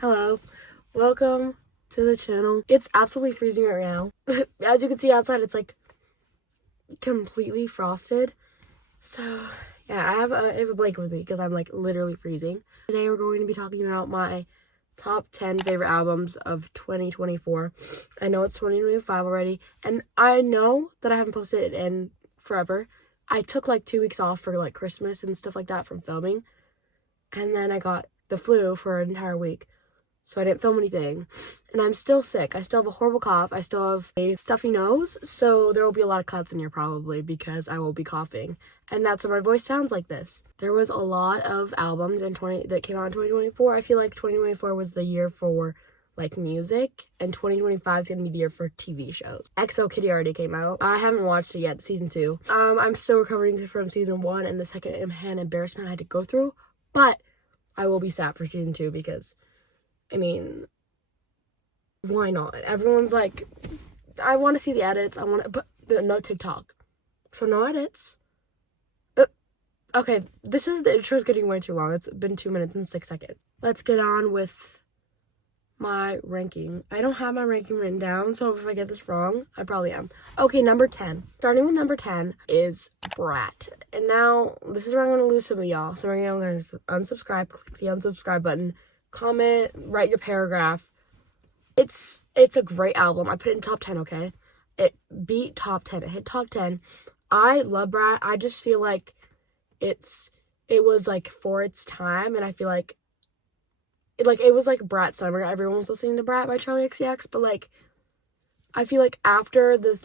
Hello, welcome to the channel. It's absolutely freezing right now. As you can see outside, it's like completely frosted. So yeah, I have a blanket with me because I'm like literally freezing. Today we're going to be talking about my top 10 favorite albums of 2024. I know it's 2025 already, and I know that I haven't posted it in forever. I took like 2 weeks off for like Christmas and stuff like that from filming, and then I got the flu for an entire week. So I didn't film anything, and I'm still sick. I still have a horrible cough. I still have a stuffy nose, so there will be a lot of cuts in here probably because I will be coughing, and that's why my voice sounds like this. There was a lot of albums that came out in 2024. I feel like 2024 was the year for like music, and 2025 is gonna be the year for TV shows. XO Kitty already came out. I haven't watched it yet, season 2. I'm still recovering from season 1 and the second-hand embarrassment I had to go through, but I will be sad for season 2 because, I mean, why not? Everyone's like, I want to see the edits. But no TikTok. So no edits. Okay, the intro's getting way too long. It's been 2 minutes and 6 seconds. Let's get on with my ranking. I don't have my ranking written down, so if I get this wrong, I probably am. Okay, number 10. Starting with number 10 is Brat. And now, this is where I'm going to lose some of y'all. So we're going to unsubscribe, click the unsubscribe button, comment, write your paragraph. It's a great album. I put it in top 10, okay? It beat top 10. It hit top 10. I love Brat. I just feel like it was like for its time, and I feel like it was like Brat summer. Everyone was listening to Brat by Charlie XCX, but like I feel like after this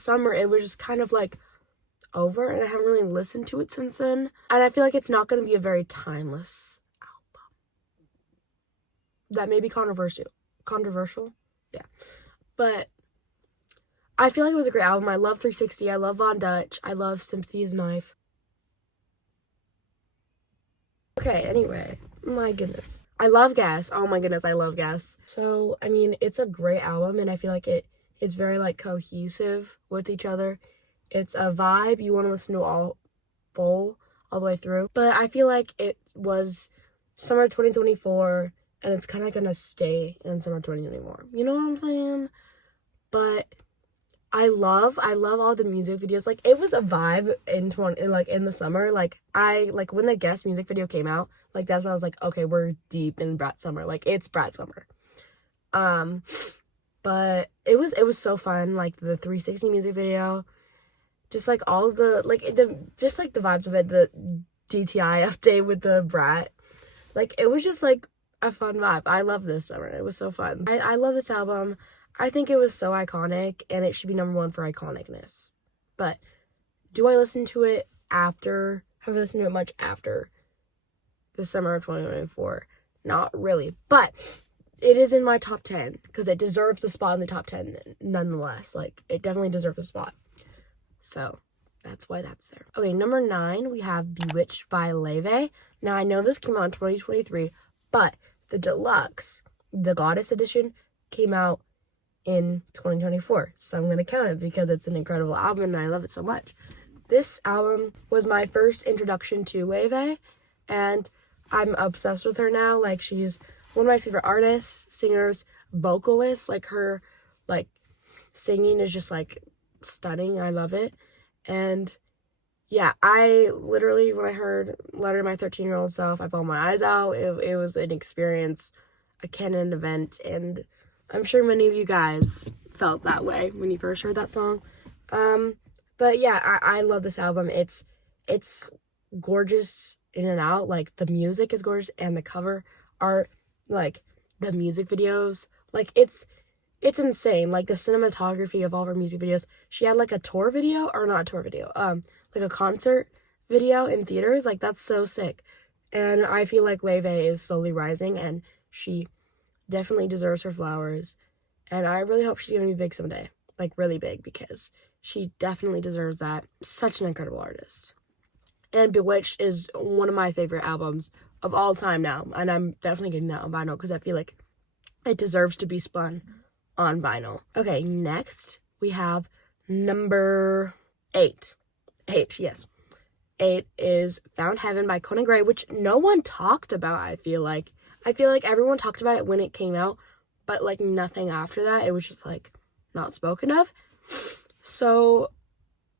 summer it was just kind of like over, and I haven't really listened to it since then. And I feel like it's not going to be a very timeless album. That may be controversial, yeah, but I feel like it was a great album. I love 360. I love Von Dutch. I love Sympathy is Knife. Okay, anyway, my goodness, I love Gas. Oh my goodness, I love Gas. So I mean, it's a great album, and I feel like it's very like cohesive with each other. It's a vibe you want to listen to all the way through. But I feel like it was summer 2024, and it's kind of gonna stay in summer 2024. You know what I'm saying? But I love all the music videos. Like, it was a vibe in the summer. Like, when the Guest music video came out, like, that's when I was like, okay, we're deep in Brat summer. Like, it's Brat summer. But it was so fun. Like, the 360 music video, just like all the the vibes of it, the GTI update with the Brat. Like, it was just like a fun vibe. I love this summer. It was so fun. I love this album. I think it was so iconic, and it should be number 1 for iconicness. But do I listen to it after? Have I listened to it much after the summer of 2024? Not really. But it is in my top 10 because it deserves a spot in the top 10 nonetheless. Like, it definitely deserves a spot. So that's why that's there. Okay, number 9, we have Bewitched by Leve. Now, I know this came out in 2023, but the deluxe, the Goddess edition, came out in 2024, so I'm going to count it because it's an incredible album and I love it so much. This album was my first introduction to Leve, and I'm obsessed with her now. Like, she's one of my favorite artists, singers, vocalists. Like, her singing is just like stunning. I love it. And yeah, I literally, when I heard Letter to My 13-Year-Old Self, I bawled my eyes out. It was an experience, a canon event, and I'm sure many of you guys felt that way when you first heard that song. But yeah, I love this album. It's gorgeous in and out. Like, the music is gorgeous, and the cover art, like, the music videos, like, it's insane. Like, the cinematography of all of her music videos. She had like a tour video, or not a tour video, like a concert video in theaters. Like, that's so sick. And I feel like Leve is slowly rising, and she definitely deserves her flowers, and I really hope she's gonna be big someday, like really big, because she definitely deserves that. Such an incredible artist. And Bewitched is one of my favorite albums of all time now, and I'm definitely getting that on vinyl because I feel like it deserves to be spun on vinyl. Okay, next we have number 8. 8, yes. 8 is Found Heaven by Conan, which no one talked about, I feel like. I feel like everyone talked about it when it came out, but like nothing after that. It was just like not spoken of. So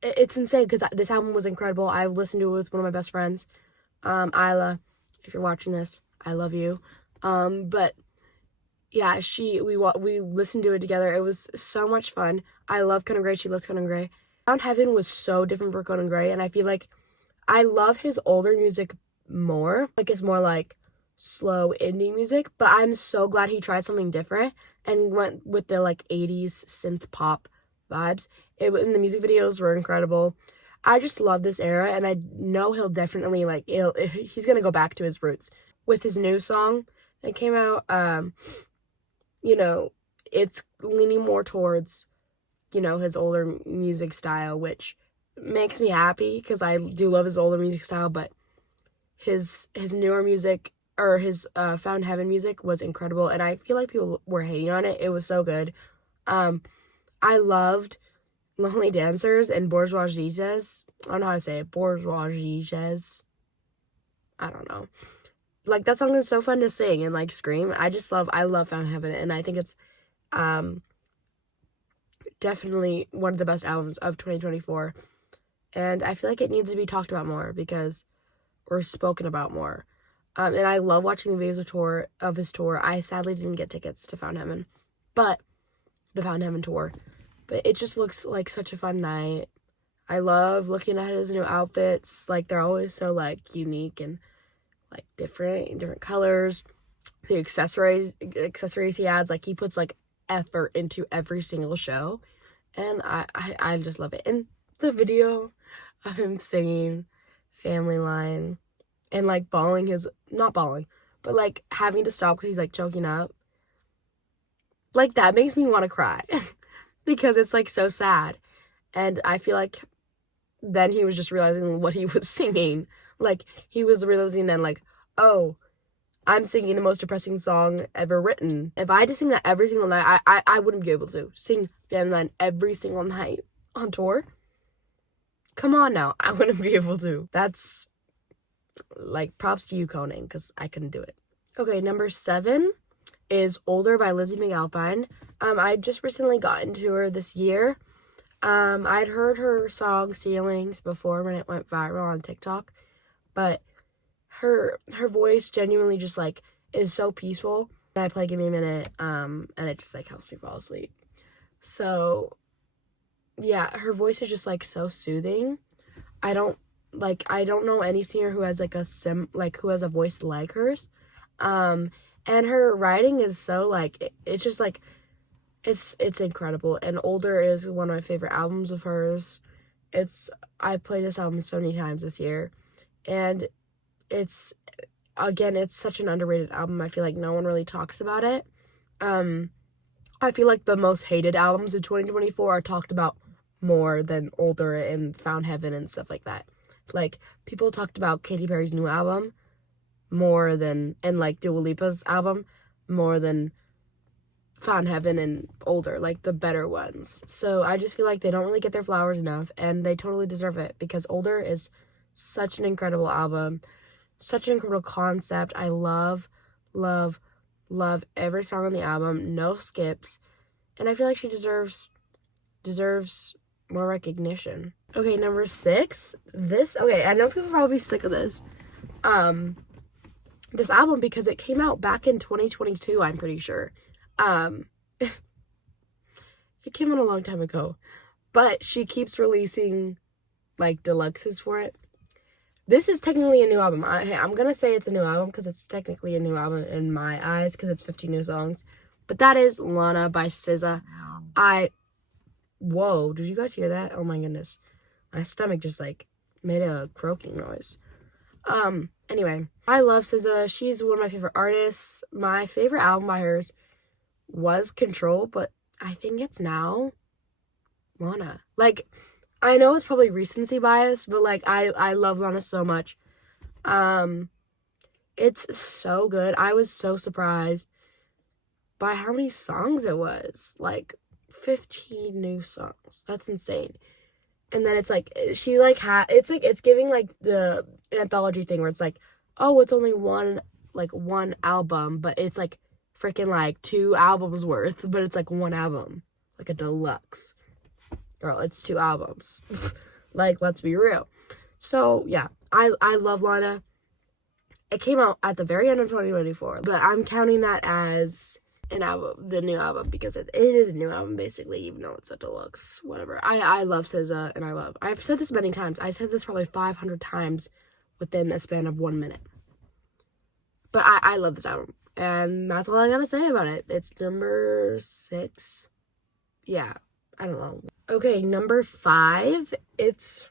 it's insane because this album was incredible. I listened to it with one of my best friends, Isla. If you're watching this, I love you. But yeah, we listened to it together. It was so much fun. I love Conan Gray. She loves Conan Gray. Found Heaven was so different for Conan Gray, and I feel like I love his older music more. Like, it's more like slow indie music, but I'm so glad he tried something different and went with the like 80s synth pop vibes. And the music videos were incredible. I just love this era, and I know he'll definitely he's gonna go back to his roots with his new song that came out. You know, it's leaning more towards, you know, his older music style, which makes me happy because I do love his older music style, but his newer music, or his Found Heaven music, was incredible, and I feel like people were hating on it. It was so good. I loved Lonely Dancers and Bourgeoisies. I don't know how to say it. Bourgeoisies. I don't know. Like, that song is so fun to sing and like scream. I love Found Heaven, and I think it's definitely one of the best albums of 2024. And I feel like it needs to be talked about more or spoken about more. And I love watching the videos of his tour. I sadly didn't get tickets to Found Heaven, but the Found Heaven tour. But it just looks like such a fun night. I love looking at his new outfits. Like, they're always so like unique and like different in different colors. The accessories he adds, like, he puts like effort into every single show, and I just love it. And the video of him singing Family Line and like not bawling, but like having to stop because he's like choking up, like, that makes me want to cry because it's like so sad. And I feel like then he was just realizing what he was singing. Like, he was realizing then, like, oh, I'm singing the most depressing song ever written. If I had to sing that every single night, I wouldn't be able to sing Family Line every single night on tour. Come on now, I wouldn't be able to. That's, like, props to you, Conan, because I couldn't do it. Okay, number 7 is Older by Lizzie McAlpine. I just recently got into her this year. I'd heard her song Ceilings before when it went viral on TikTok, but her voice genuinely just like is so peaceful. And I play Give Me a Minute, and it just like helps me fall asleep. So yeah, her voice is just like so soothing. I don't know any singer who has like who has a voice like hers. And her writing is so like it's just like it's incredible. And Older is one of my favorite albums of hers. I played this album so many times this year, and it's such an underrated album. I feel like no one really talks about it. I feel like the most hated albums of 2024 are talked about more than Older and Found Heaven and stuff like that. Like, people talked about Katy Perry's new album more than, and like Dua Lipa's album more than Found Heaven and Older, like the better ones. So I just feel like they don't really get their flowers enough, and they totally deserve it because Older is such an incredible album, such an incredible concept. I love, love, love every song on the album, no skips, and I feel like she deserves more recognition. Okay, number 6. I know people are probably sick of this album because it came out back in 2022, I'm pretty sure. It came out a long time ago, but she keeps releasing like deluxes for it. This is technically a new album. I'm gonna say it's a new album because it's technically a new album in my eyes because it's 15 new songs. But that is Lana by SZA. Whoa, did you guys hear that? Oh my goodness. My stomach just like made a croaking noise. Anyway, I love SZA. She's one of my favorite artists. My favorite album by hers was Control, but I think it's now Lana. Like, I know it's probably recency bias, but like I love Lana so much. It's so good. I was so surprised by how many songs it was. Like 15 new songs. That's insane. And then it's like she like it's giving like the anthology thing where it's like, oh, it's only one like one album, but it's like freaking like 2 albums worth, but it's like one album, like a deluxe. Girl, it's 2 albums. Like, let's be real. So yeah, I love Lana. It came out at the very end of 2024, but I'm counting that as an album, the new album, because it is a new album basically, even though it's a deluxe, whatever. I love SZA, and I've said this many times. I said this probably 500 times within a span of 1 minute. But I love this album, and that's all I gotta say about it. It's number 6. Yeah, I don't know. Okay, number 5. It's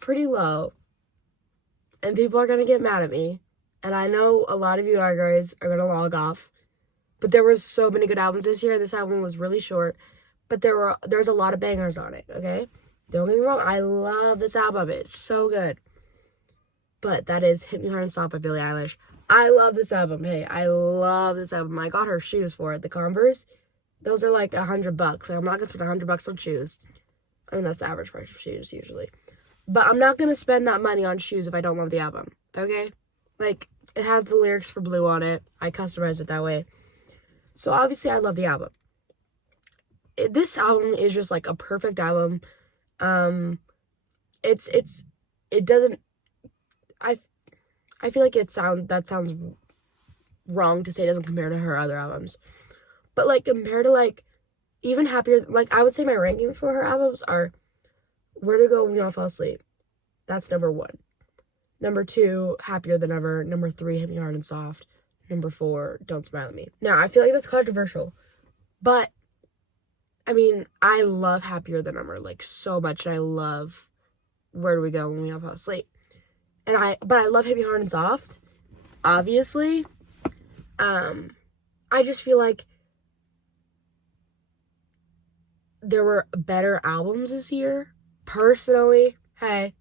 pretty low, and people are gonna get mad at me, and I know a lot of you guys are gonna log off. But there were so many good albums this year. This album was really short, but there's a lot of bangers on it, okay? Don't get me wrong, I love this album. It's so good. But that is Hit Me Hard and Stop by Billie Eilish. I love this album. Hey, I love this album. I got her shoes for it. The Converse, those are like $100. Like, I'm not gonna spend $100 on shoes. I mean, that's the average price of shoes usually. But I'm not gonna spend that money on shoes if I don't love the album, okay? Like, it has the lyrics for Blue on it. I customized it that way. So obviously I love the album. This album is just like a perfect album. It doesn't, I feel like that sounds wrong to say it doesn't compare to her other albums. But like compared to like even Happier, like I would say my ranking for her albums are Where to Go When You All Fall Asleep. That's number 1. Number 2, Happier Than Ever. Number 3, Hit Me Hard and Soft. Number 4, Don't Smile at Me. Now, I feel like that's controversial, but, I mean, I love Happier Than Ever, like, so much, and I love Where Do We Go When We All Fall Asleep. But I love Hit Me Hard and Soft, obviously. I just feel like there were better albums this year. Personally, hey,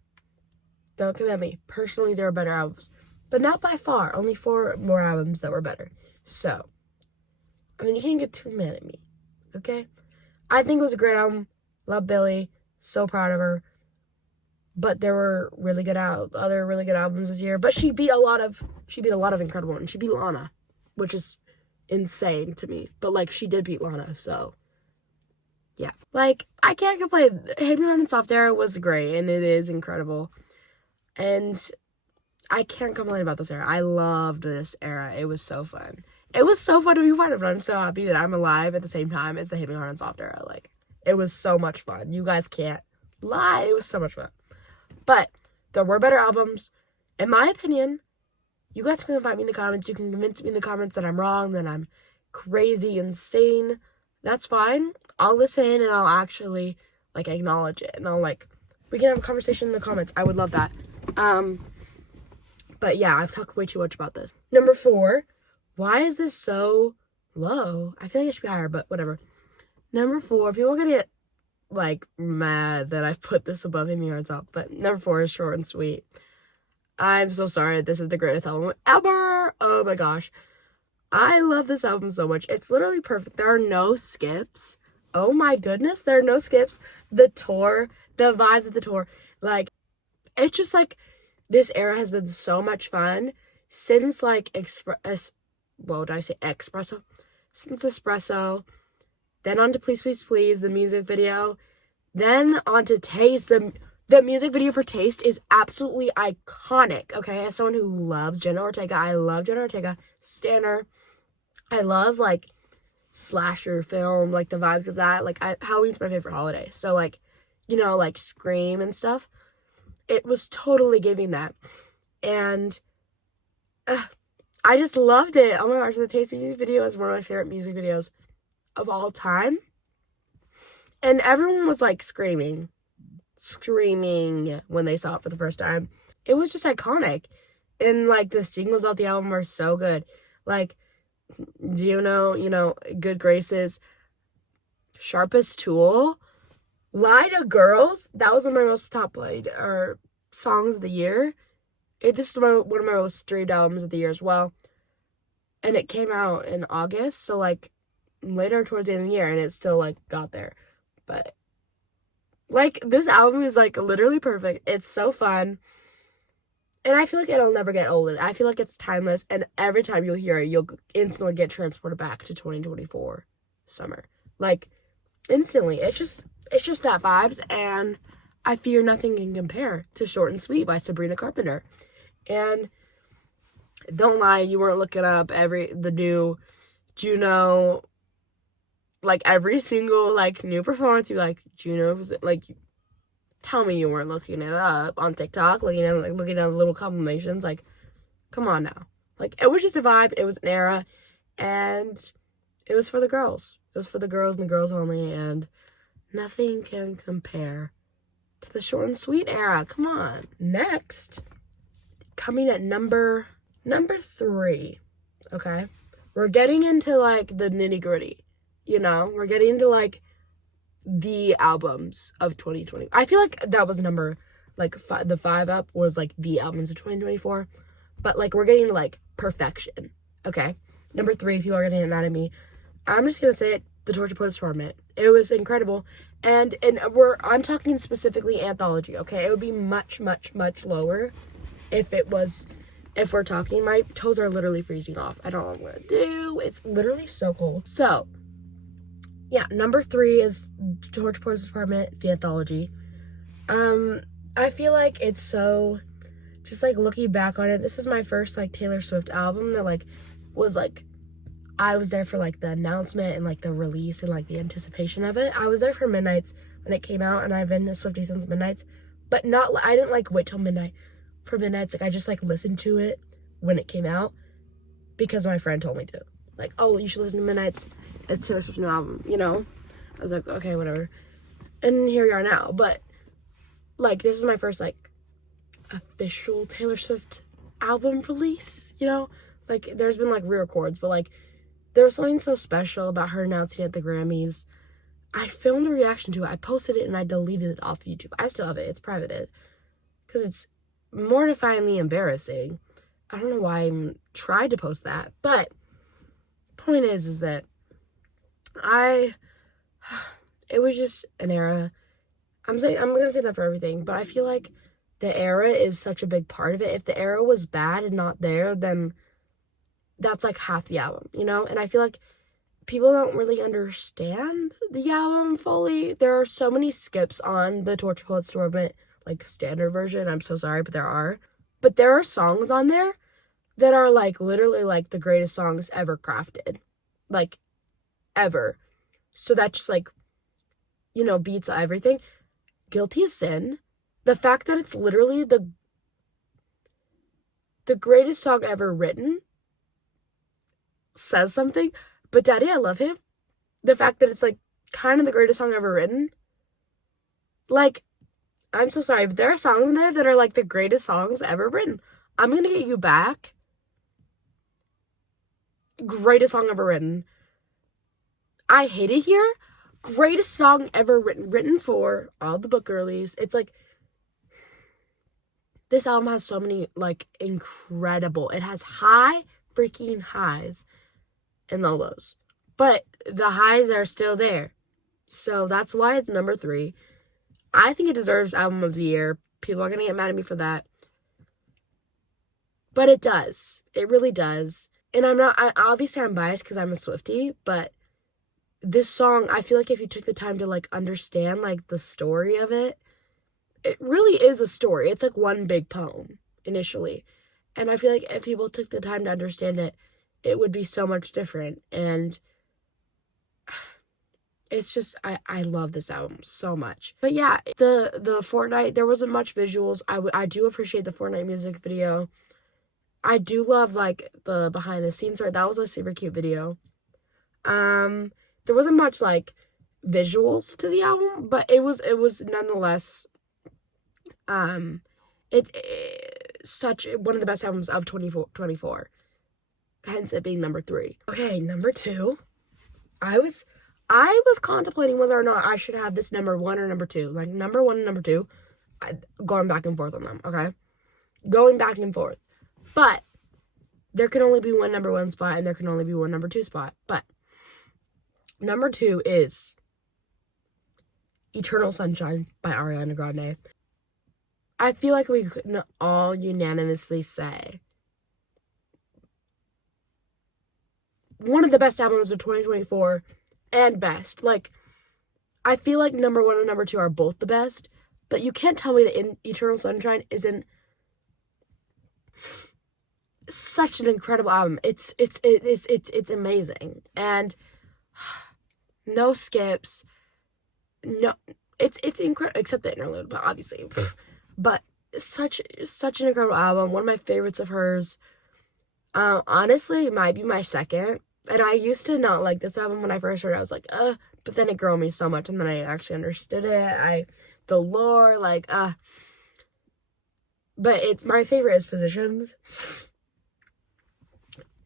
don't come at me. Personally, there were better albums. But not by far. Only 4 more albums that were better. So, I mean, you can't get too mad at me. Okay? I think it was a great album. Love Billie. So proud of her. But there were other really good albums this year. But she beat a lot of incredible ones. She beat Lana, which is insane to me. But, like, she did beat Lana, so yeah. Like, I can't complain. Hit Me Hard and Soft Era was great, and it is incredible. And I can't complain about this era. I loved this era. It was so fun. It was so fun to be part of it. I'm so happy that I'm alive at the same time as the Hit Me Hard and Soft era. Like, it was so much fun. You guys can't lie. It was so much fun. But there were better albums. In my opinion, you guys can find me in the comments. You can convince me in the comments that I'm wrong, that I'm crazy, insane. That's fine. I'll listen and I'll actually, like, acknowledge it. And I'll, like, we can have a conversation in the comments. I would love that. But yeah, I've talked way too much about this. Number 4, why is this so low? I feel like it should be higher, but whatever. Number 4, people are gonna get, like, mad that I put this above Hit Me Hard and Soft, but number 4 is Short and Sweet. I'm so sorry. This is the greatest album ever. Oh my gosh. I love this album so much. It's literally perfect. There are no skips. Oh my goodness, there are no skips. The tour, the vibes of the tour, like, it's just like, this era has been so much fun since, like, Espresso. Since Espresso, then on to Please, Please, Please, the music video, then on to Taste. The music video for Taste is absolutely iconic, okay? As someone who loves Jenna Ortega, I love Jenna Ortega, Stanner. I love, like, slasher film, like, the vibes of that. Like, Halloween's my favorite holiday, so, like, you know, like, Scream and stuff. It was totally giving that. And I just loved it. Oh my gosh, the Taste music video is one of my favorite music videos of all time. And everyone was, like, screaming when they saw it for the first time. It was just iconic. And, like, the singles off the album are so good. Like, do you know, Good Graces, Sharpest Tool, Lie to Girls, that was one of my most top played songs of the year. This is one of my most streamed albums of the year as well. And it came out in August, so, like, later towards the end of the year, and it still, like, got there. But, like, this album is, like, literally perfect. It's so fun. And I feel like it'll never get old. I feel like it's timeless, and every time you'll hear it, you'll instantly get transported back to 2024 summer. Like, instantly. It's just that vibes, and I fear nothing can compare to Short and Sweet by Sabrina Carpenter. And don't lie, you weren't looking up the new Juno, like, every single, like, new performance. You like, Juno was like, tell me you weren't looking it up on TikTok, looking at the little compilations. Like, come on now. Like, it was just a vibe. It was an era, and it was for the girls. It was for the girls and the girls only, and nothing can compare to the Short and Sweet era. Come on. Next, coming at number 3. Okay, we're getting into like the nitty gritty. You know, we're getting into like the albums of 2020. I feel like that was number, like, the 5 up was like the albums of 2024, but like we're getting to like perfection. Okay, number 3, people are getting mad at me. I'm just gonna say it, the Torture Poets Department. It was incredible, and I'm talking specifically anthology. Okay, it would be much lower if we're talking. My toes are literally freezing off. I don't know what I'm gonna do. It's literally so cold. So yeah, number 3 is Torture Poets Department, the anthology. I feel like it's so, just like looking back on it, this was my first like Taylor Swift album that like was like, I was there for like the announcement and like the release and like the anticipation of it. I was there for Midnights when it came out, and I've been a Swiftie since Midnights, but I didn't like wait till midnight for Midnights. Like, I just like listened to it when it came out because my friend told me to. Like, oh, you should listen to Midnights. It's Taylor Swift's new album, you know? I was like, okay, whatever. And here we are now. But, like, this is my first, like, official Taylor Swift album release, you know? Like, there's been, like, re-records, but, like, there was something so special about her announcing it at the Grammys. I filmed a reaction to it. I posted it, and I deleted it off YouTube. I still have it. It's privated. Because it's mortifyingly embarrassing. I don't know why I tried to post that. But, point is that it was just an era. I'm gonna say that for everything, but I feel like the era is such a big part of it. If the era was bad and not there, then that's like half the album, you know? And I feel like people don't really understand the album fully. There are so many skips on the Torture Poets Department, like, standard version. I'm so sorry, but there are. But there are songs on there that are like literally like the greatest songs ever crafted. Like, ever. So that just, like, you know, beats everything. Guilty as Sin. The fact that it's literally the greatest song ever written says something. But Daddy, I Love Him, the fact that it's, like, kind of the greatest song ever written. Like, I'm so sorry, but there are songs in there that are, like, the greatest songs ever written. I'm Gonna Get You Back. Greatest song ever written. I Hate It Here, greatest song ever written for all the book girlies. It's like, this album has so many, like, incredible, it has high freaking highs and low lows, but the highs are still there. So that's why it's number 3. I think it deserves album of the year. People are gonna get mad at me for that, but it does. It really does. And obviously I'm biased because I'm a Swiftie, but this song, I feel like if you took the time to, like, understand, like, the story of it, it really is a story. It's, like, one big poem, initially. And I feel like if people took the time to understand it, it would be so much different. And it's just, I love this album so much. But yeah, the Fortnite, there wasn't much visuals. I do appreciate the Fortnite music video. I do love, like, the behind the scenes art. That was a super cute video. There wasn't much, like, visuals to the album, but it was nonetheless, such one of the best albums of 2024, hence it being number 3. Okay, number 2, I was contemplating whether or not I should have this number 1 or number 2, like, number 1 and number 2, going back and forth on them, okay, going back and forth, but there can only be one number 1 spot, and there can only be one number 2 spot, but number 2 is Eternal Sunshine by Ariana Grande. I feel like we could all unanimously say one of the best albums of 2024 and best. Like, I feel like number 1 and number 2 are both the best, but you can't tell me that Eternal Sunshine isn't such an incredible album. It's amazing. And no skips. No, it's incredible, except the interlude, but obviously. But such an incredible album. One of my favorites of hers. Honestly, it might be my second. And I used to not like this album when I first heard it. I was like, but then it grew on me so much, and then I actually understood it. The lore, but it's my favorite is Positions.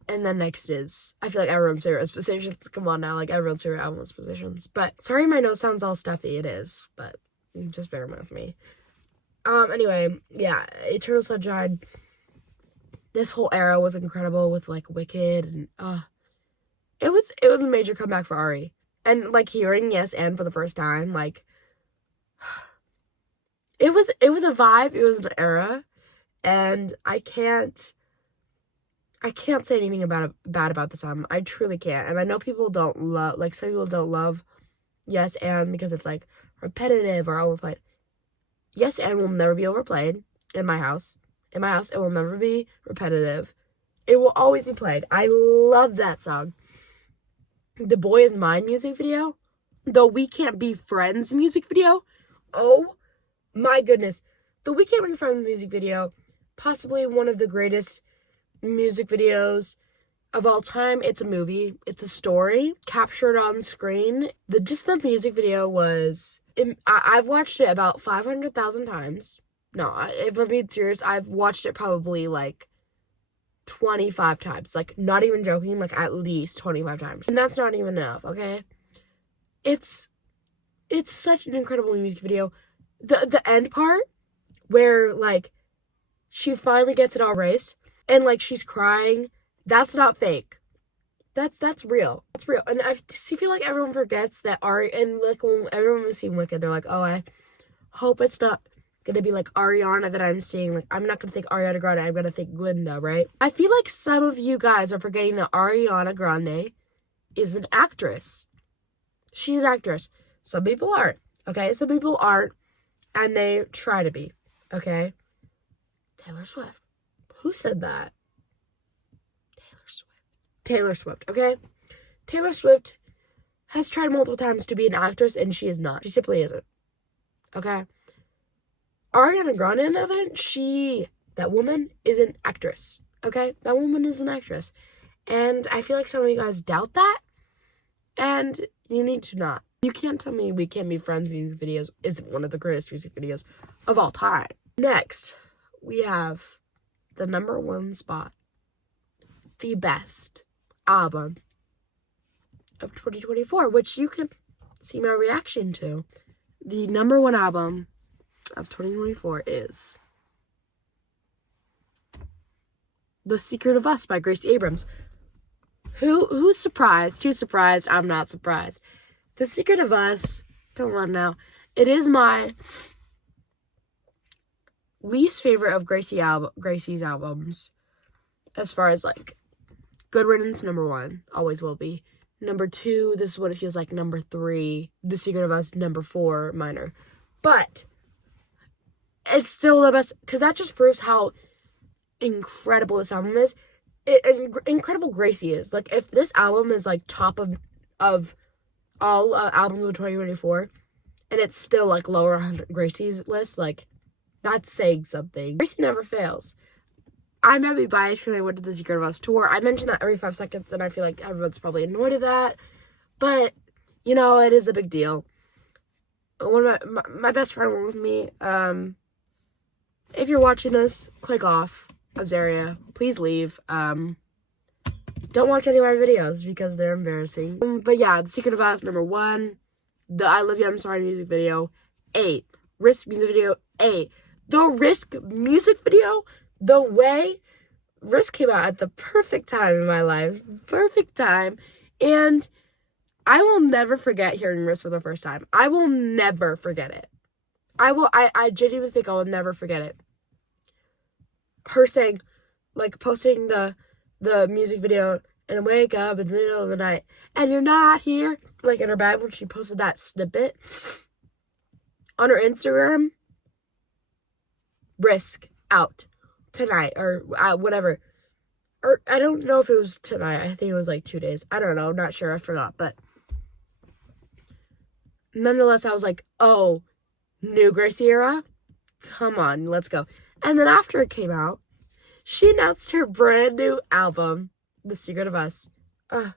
And then next is, I feel like everyone's favorite is Positions. Come on now, like everyone's favorite album is Positions. But sorry, my nose sounds all stuffy. It is, but just bear with me. Anyway, yeah, Eternal Sunshine. This whole era was incredible with like Wicked, and it was a major comeback for Ari. And like hearing Yes and for the first time, like it was a vibe. It was an era, and I can't say anything bad about this album. I truly can't. And I know people don't love, like, some people don't love Yes and because it's like repetitive or overplayed. Yes and will never be overplayed in my house. In my house, it will never be repetitive. It will always be played. I love that song. The Boy Is Mine music video, the We Can't Be Friends music video. Oh my goodness. The We Can't Be Friends music video, possibly one of the greatest music videos of all time. It's a movie. It's a story captured on screen. The music video was... I've watched it about 500,000 times. No, if I'm being serious, I've watched it probably like 25 times. Like, not even joking, like at least 25 times. And that's not even enough, okay? It's such an incredible music video. The end part where like she finally gets it all erased and like she's crying, that's not fake. That's real. That's real. And I feel like everyone forgets that Ari, and like when everyone was seeing Wicked, they're like, oh, I hope it's not gonna be like Ariana that I'm seeing. Like, I'm not gonna think Ariana Grande, I'm gonna think Glinda, right? I feel like some of you guys are forgetting that Ariana Grande is an actress. She's an actress. Some people aren't, okay? Some people aren't, and they try to be, okay? Taylor Swift. Who said that? Taylor Swift, okay? Taylor Swift has tried multiple times to be an actress, and she is not. She simply isn't, okay? Ariana Grande, on the other hand, that woman is an actress, okay? That woman is an actress. And I feel like some of you guys doubt that, and you need to not. You can't tell me We Can't Be Friends music videos isn't one of the greatest music videos of all time. Next, we have the number 1 spot, the best album of 2024, which you can see my reaction to. The number 1 album of 2024 is The Secret of Us by Gracie Abrams. Who's surprised? Who's surprised? I'm not surprised. The Secret of Us, come on now. It is my least favorite of Gracie's albums. As far as like Good Riddance, number 1, always will be. Number 2, This Is What It Feels Like, number 3, The Secret of Us, number 4, minor. But it's still the best, because that just proves how incredible this album is. Incredible Gracie is. Like, if this album is like top of all albums of 2024, and it's still like lower on Gracie's list, like, that's saying something. Gracie never fails. I might be biased because I went to the Secret of Us tour. I mention that every 5 seconds, and I feel like everyone's probably annoyed at that. But, you know, it is a big deal. One of my best friend went with me. If you're watching this, click off Azaria. Please leave. Don't watch any of my videos because they're embarrassing. But yeah, The Secret of Us, number 1. The I Love You, I'm Sorry music video, 8. Risk music video, 8. The Risk music video, the way Risk came out at the perfect time in my life. Perfect time. And I will never forget hearing Risk for the first time. I will never forget it. I genuinely think I will never forget it. Her saying, like, posting the music video, and I wake up in the middle of the night, and you're not here, like, in her bed when she posted that snippet on her Instagram. Risk out tonight, or whatever. Or, I don't know if it was tonight. I think it was, like, 2 days. I don't know. I'm not sure. I forgot. But nonetheless, I was like, oh, new Gracie era? Come on, let's go. And then after it came out, she announced her brand new album, The Secret of Us. I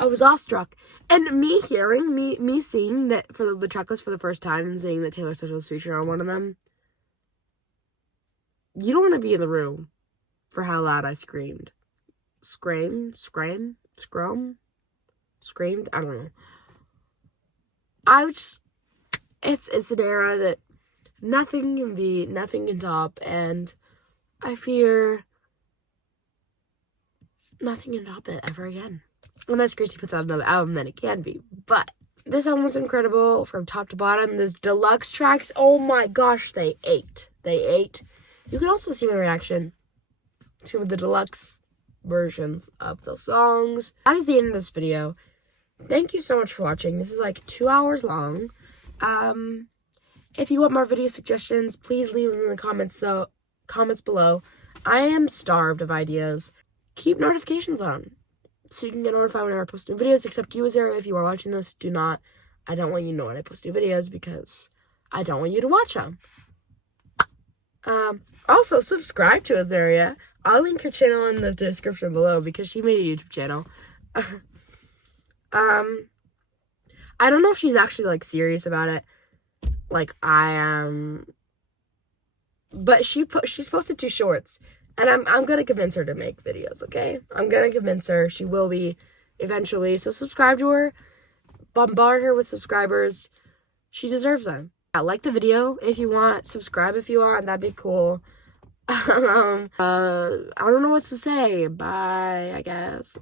was awestruck. And me seeing that for the track list for the first time and seeing that Taylor Swift was featured on one of them, you don't want to be in the room for how loud I screamed. Screamed? I don't know. It's an era that nothing can top, and I fear nothing can top it ever again. Unless Gracie puts out another album, then it can be. But this album was incredible from top to bottom. This deluxe tracks, oh my gosh, they ate. You can also see my reaction to the deluxe versions of the songs. That is the end of this video. Thank you so much for watching. This is like 2 hours long. If you want more video suggestions, please leave them in the comments below. I am starved of ideas. Keep notifications on so you can get notified whenever I post new videos, except you, Azaria, if you are watching this, do not. I don't want you to know when I post new videos because I don't want you to watch them. Also, subscribe to Azaria. I'll link her channel in the description below because she made a YouTube channel. I don't know if she's actually, like, serious about it, like I am, but she's posted 2 shorts, and I'm gonna convince her to make videos, okay? I'm gonna convince her. She will be eventually, so subscribe to her, bombard her with subscribers. She deserves them. Like the video if you want, subscribe if you want, that'd be cool. I don't know what to say. Bye, I guess.